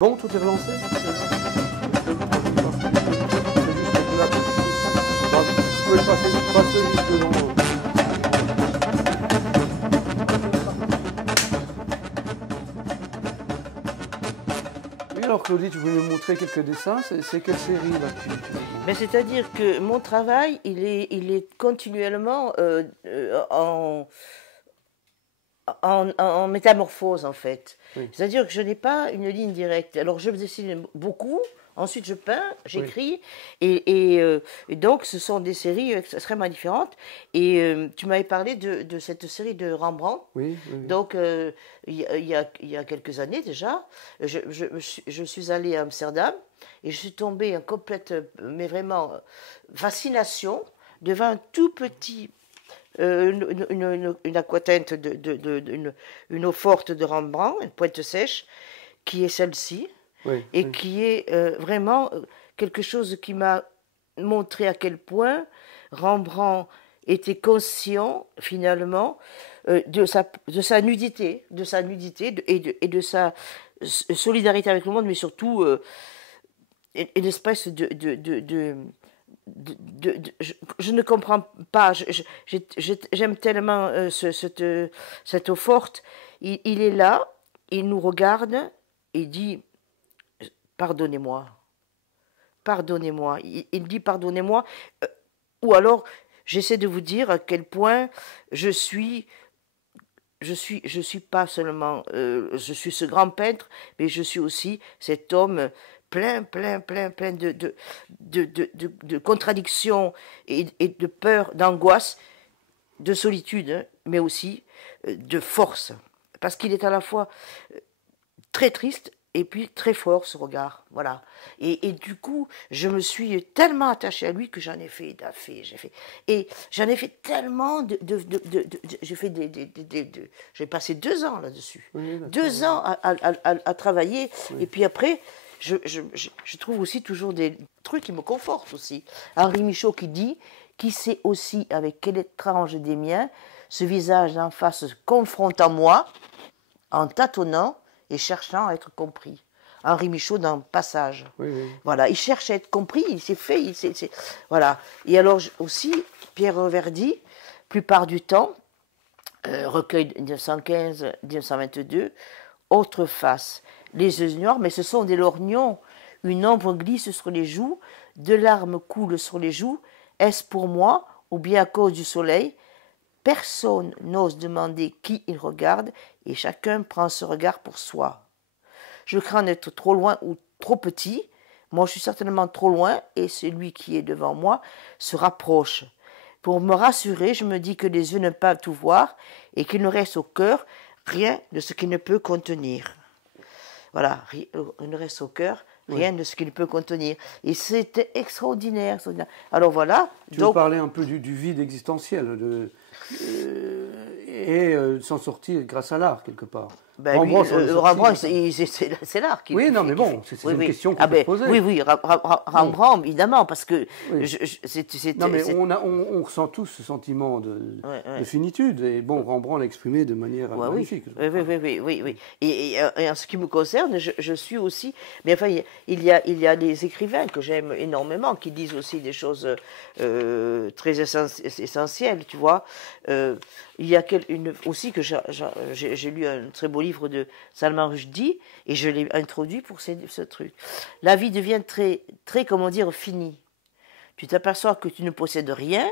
Bon, tout est relancé. Vous pouvez passer juste devant. Oui, alors Claudie, tu voulais me montrer quelques dessins. C'est quelle série là que Ben, c'est-à-dire que mon travail, il est continuellement en métamorphose, en fait. Oui. C'est-à-dire que je n'ai pas une ligne directe. Alors, je dessine beaucoup, ensuite je peins, j'écris, et donc ce sont des séries extrêmement différentes. Et tu m'avais parlé de cette série de Rembrandt. Oui, oui. Donc, il y a quelques années déjà, je suis allée à Amsterdam et je suis tombée en complète, mais vraiment, fascination devant un tout petit une aquatinte une eau forte de Rembrandt, une pointe sèche, qui est celle-ci, Oui, et oui. qui est vraiment quelque chose qui m'a montré à quel point Rembrandt était conscient finalement de sa nudité, et de sa solidarité avec le monde, mais surtout une espèce je ne comprends pas. J'aime tellement cette eau forte. Il est là, il nous regarde et dit pardonnez-moi. Pardonnez-moi. Il dit pardonnez-moi. Ou alors, j'essaie de vous dire à quel point je suis pas seulement, je suis ce grand peintre, mais je suis aussi cet homme plein de contradictions et de peur, d'angoisse, de solitude, hein, mais aussi de force. Parce qu'il est à la fois très triste et puis très fort ce regard, voilà. Et du coup, je me suis tellement attachée à lui que j'en ai fait, et j'en ai fait tellement j'ai fait j'ai passé 2 ans là-dessus, Oui, 2 ans à travailler, oui. et puis après, je trouve aussi toujours des trucs qui me confortent aussi. Henri Michaud qui dit, qui sait aussi avec quel étrange des miens, ce visage d'en face se confronte à moi, en tâtonnant et cherchant à être compris. Henri Michaud dans Passage. Oui, oui. Voilà, il cherche à être compris, il s'est fait, voilà. Et alors aussi, Pierre Verdi, plupart du temps, recueil 1915-1922, autre face. Les yeux noirs, mais ce sont des lorgnons. Une ombre glisse sur les joues, deux larmes coulent sur les joues. Est-ce pour moi, ou bien à cause du soleil? Personne n'ose demander qui il regarde, et chacun prend ce regard pour soi. Je crains d'être trop loin ou trop petit. Moi, je suis certainement trop loin, et celui qui est devant moi se rapproche. Pour me rassurer, je me dis que les yeux ne peuvent tout voir, et qu'il ne reste au cœur rien de ce qu'il ne peut contenir. Voilà, il ne reste au cœur rien de ce qu'il peut contenir. Et c'était extraordinaire. Alors voilà. Tu veux parler un peu du vide existentiel et s'en sortir grâce à l'art, quelque part. Ben Rembrandt, Rembrandt, c'est l'art qui. Oui, non, mais bon, c'est une question qu'on peut se poser. Oui, Rembrandt, évidemment, parce que. Oui. Non, mais on ressent tous ce sentiment de finitude. Et bon, Rembrandt l'a exprimé de manière magnifique. Oui. Et en ce qui me concerne, je suis aussi. Mais enfin, il y a des écrivains que j'aime énormément qui disent aussi des choses très essentielles, tu vois. Il y a aussi que j'ai lu un très beau livre de Salman Rushdie et je l'ai introduit pour ce truc. La vie devient très, comment dire, finie. Tu t'aperçois que tu ne possèdes rien,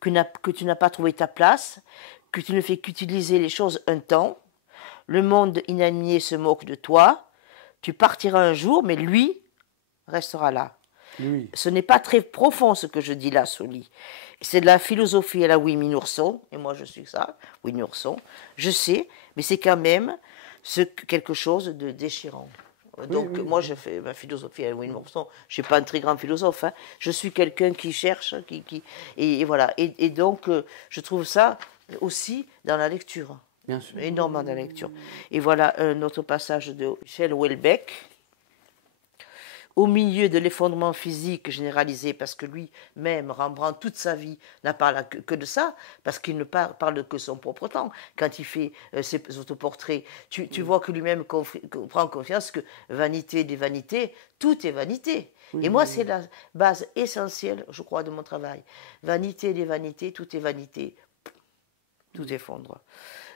que tu n'as pas trouvé ta place, que tu ne fais qu'utiliser les choses un temps. Le monde inanimé se moque de toi. Tu partiras un jour, mais lui restera là. Lui. Ce n'est pas très profond ce que je dis là, Soli. C'est de la philosophie à la Winnie Ourson, et moi je suis ça, Winnie Ourson. Je sais, mais c'est quand même quelque chose de déchirant. Donc moi je fais ma philosophie à la Winnie Ourson. Je ne suis pas un très grand philosophe, hein. Je suis quelqu'un qui cherche, et voilà. Et donc je trouve ça aussi dans la lecture. Bien sûr. Énormément dans la lecture. Et voilà un autre passage de Michel Houellebecq, au milieu de l'effondrement physique généralisé, parce que lui-même, Rembrandt, toute sa vie, n'a parlé que de ça, parce qu'il ne parle que son propre temps. Quand il fait ses autoportraits, tu vois que lui-même prend confiance que vanité des vanités, tout est vanité. Et moi, c'est la base essentielle, je crois, de mon travail. Vanité des vanités, tout est vanité. Tout effondre.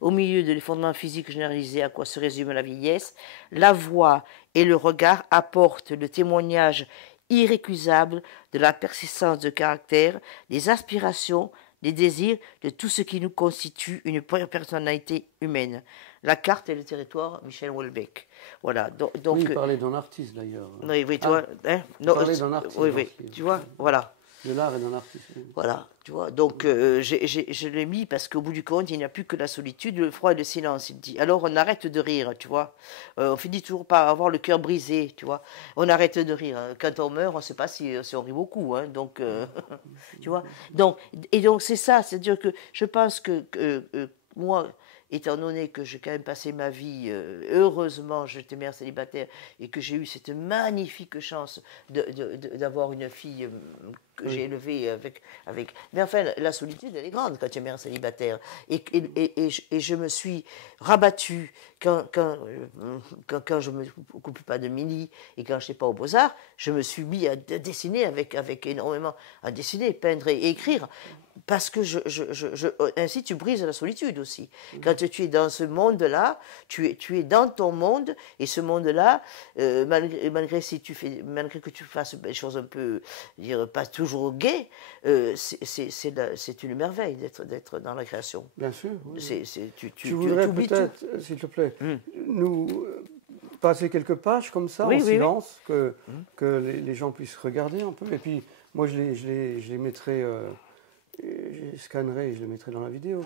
Au milieu de l'effondrement physique généralisé à quoi se résume la vieillesse, la voix et le regard apportent le témoignage irrécusable de la persistance de caractère, des aspirations, des désirs, de tout ce qui nous constitue une personnalité humaine. La carte et le territoire, Michel Houellebecq. Voilà. Donc, oui, il parlait d'un artiste d'ailleurs. Oui, tu vois. Hein, il parlait d'un artiste. Oui, tu vois, voilà. De l'art et d'un artiste. Voilà, tu vois. Donc, je l'ai mis parce qu'au bout du compte, il n'y a plus que la solitude, le froid et le silence, il dit. Alors, on arrête de rire, tu vois. On finit toujours par avoir le cœur brisé, tu vois. On arrête de rire. Quand on meurt, on ne sait pas si on rit beaucoup, hein. Donc, tu vois. Donc, c'est ça, c'est-à-dire que je pense que moi, étant donné que j'ai quand même passé ma vie, heureusement, j'étais mère célibataire et que j'ai eu cette magnifique chance d'avoir une fille que j'ai élevée avec... Mais enfin, la solitude, elle est grande quand tu es mère célibataire. Et je me suis rabattue quand je ne me occupe pas de Milly et quand je n'étais pas aux Beaux-Arts, je me suis mis à dessiner avec énormément, à dessiner, peindre et écrire. Parce que ainsi tu brises la solitude aussi. Quand tu es dans ce monde-là, tu es dans ton monde, et ce monde-là, malgré que tu fasses des choses un peu, pas toujours gaies, c'est une merveille d'être dans la création. Bien sûr. Oui. Tu voudrais peut-être, s'il te plaît, nous passer quelques pages comme ça, en silence, que les gens puissent regarder un peu. Et puis, moi, je les mettrai... je scannerai et je le mettrai dans la vidéo.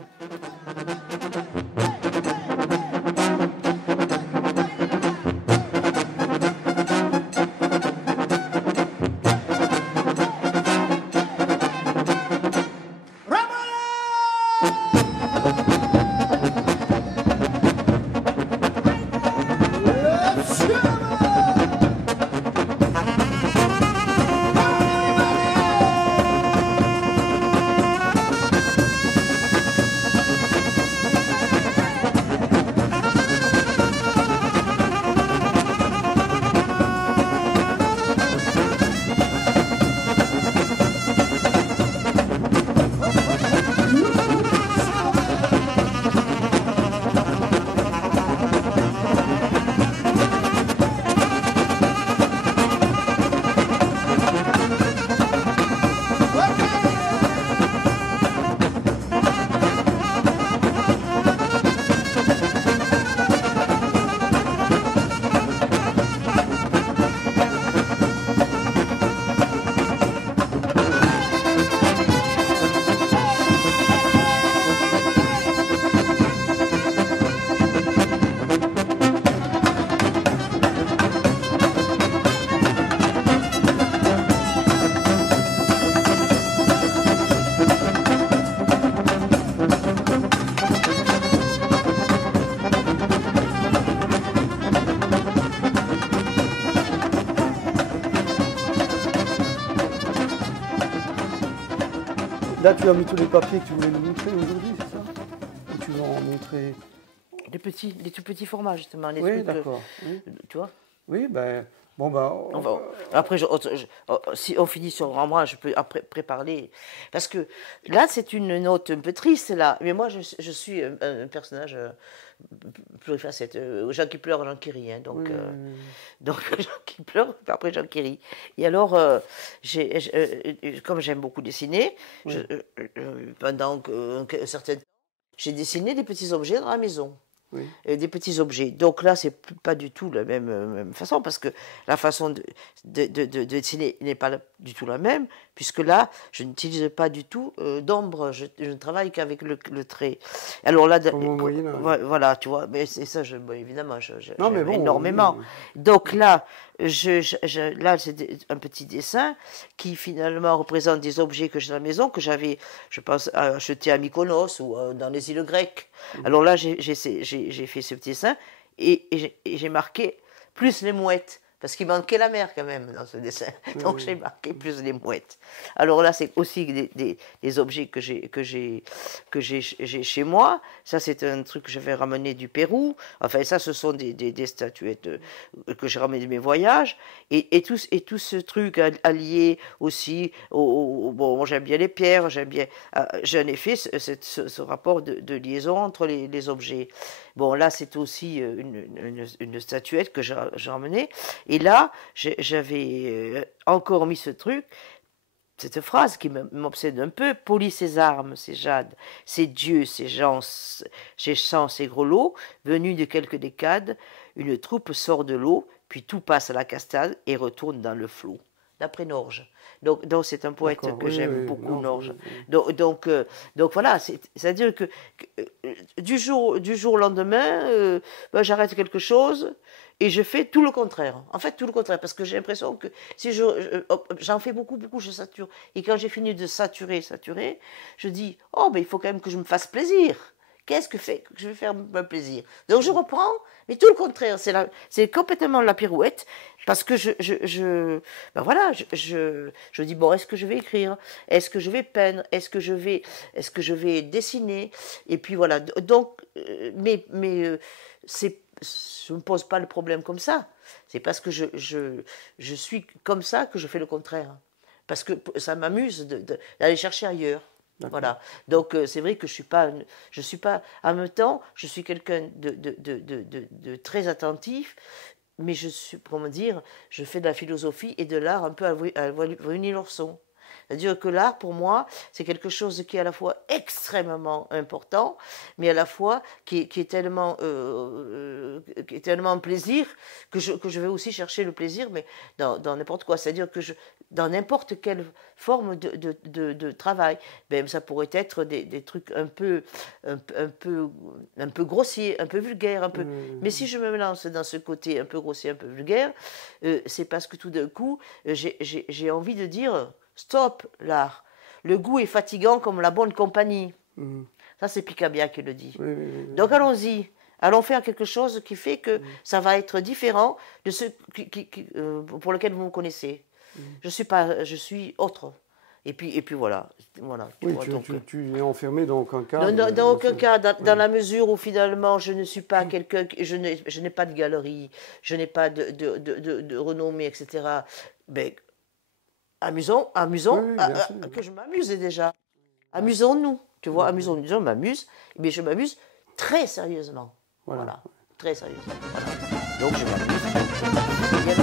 Là, tu as mis tous les papiers que tu voulais nous montrer aujourd'hui, c'est ça? Ou tu vas en montrer... Les tout petits formats, justement. Les oui, d'accord. Tu vois? Oui, ben... Bon, ben... Après, si on finit sur Rembrandt, je peux après préparer. Parce que là, c'est une note un peu triste, là. Mais moi, je suis un personnage plurifacette. Jean qui pleure, Jean qui rit. Hein, donc, donc, Jean qui pleure, après Jean qui rit. Et alors, comme j'aime beaucoup dessiner, pendant un certain temps, j'ai dessiné des petits objets dans la maison. Oui. Des petits objets. Donc là, c'est pas du tout la même façon, parce que la façon de dessiner n'est pas du tout la même, puisque là, je n'utilise pas du tout d'ombre, je ne travaille qu'avec le trait. Alors là, voilà, tu vois, mais c'est ça, évidemment, j'aime énormément. Oui. Donc là, là, c'est un petit dessin qui finalement représente des objets que j'ai dans la maison, que j'avais, je pense, acheté à Mykonos ou dans les îles grecques. Alors là, j'ai fait ce petit dessin et j'ai marqué plus les mouettes, Parce qu'il manquait la mer quand même dans ce dessin. Donc j'ai marqué plus les mouettes. Alors là, c'est aussi des objets que j'ai chez moi. Ça, c'est un truc que je vais ramener du Pérou. Enfin, ça, ce sont des statuettes que j'ai ramenées de mes voyages. Et tout ce truc allié aussi bon, moi, j'aime bien les pierres, j'en ai fait ce rapport de liaison entre les objets. Bon, là, c'est aussi une statuette que j'ai ramenée. Et là, j'avais encore mis ce truc, cette phrase qui m'obsède un peu: polis ses armes, ses jades, ses dieux, ses gens, ses champs, ses grelots, venus de quelques décades, une troupe sort de l'eau, puis tout passe à la cascade et retourne dans le flot. D'après Norge. Donc c'est un poète que j'aime beaucoup, Norge. Donc voilà, c'est-à-dire que du jour au lendemain, j'arrête quelque chose et je fais tout le contraire. En fait, tout le contraire, parce que j'ai l'impression que si j'en fais beaucoup, je sature. Et quand j'ai fini de saturer, je dis, oh, ben il faut quand même que je me fasse plaisir. Qu'est-ce que je vais faire un plaisir? Donc je reprends, mais tout le contraire, c'est complètement la pirouette, parce que je dis, bon, est-ce que je vais écrire? Est-ce que je vais peindre? Est-ce que je vais dessiner? Et puis voilà, donc, mais je ne me pose pas le problème comme ça. C'est parce que je suis comme ça que je fais le contraire. Parce que ça m'amuse d'aller chercher ailleurs. Voilà. Donc c'est vrai que je suis pas en même temps, je suis quelqu'un de très attentif, mais je fais de la philosophie et de l'art un peu à Bruni-Lorson. C'est-à-dire que l'art, pour moi, c'est quelque chose qui est à la fois extrêmement important, mais à la fois qui est tellement plaisir que je vais aussi chercher le plaisir, mais dans n'importe quoi. C'est-à-dire que dans n'importe quelle forme de travail, ben, ça pourrait être des trucs un peu grossiers, un peu vulgaires, mais si je me lance dans ce côté un peu grossier, un peu vulgaire, c'est parce que tout d'un coup, j'ai envie de dire: stop l'art. Le goût est fatigant comme la bonne compagnie. Ça, c'est Picabia qui le dit. Donc allons-y. Allons faire quelque chose qui fait que ça va être différent de ce pour lequel vous me connaissez. Je suis autre. Et puis voilà. Oui, tu es enfermé dans aucun cas. Dans aucun cas, dans la mesure où finalement je ne suis pas quelqu'un, je n'ai pas de galerie, je n'ai pas de renommée, etc. Ben, amusons, que je m'amuse déjà. Amusons-nous, tu vois, amusons-nous, je m'amuse, mais je m'amuse très sérieusement. Voilà. Très sérieusement. Voilà. Donc je m'amuse.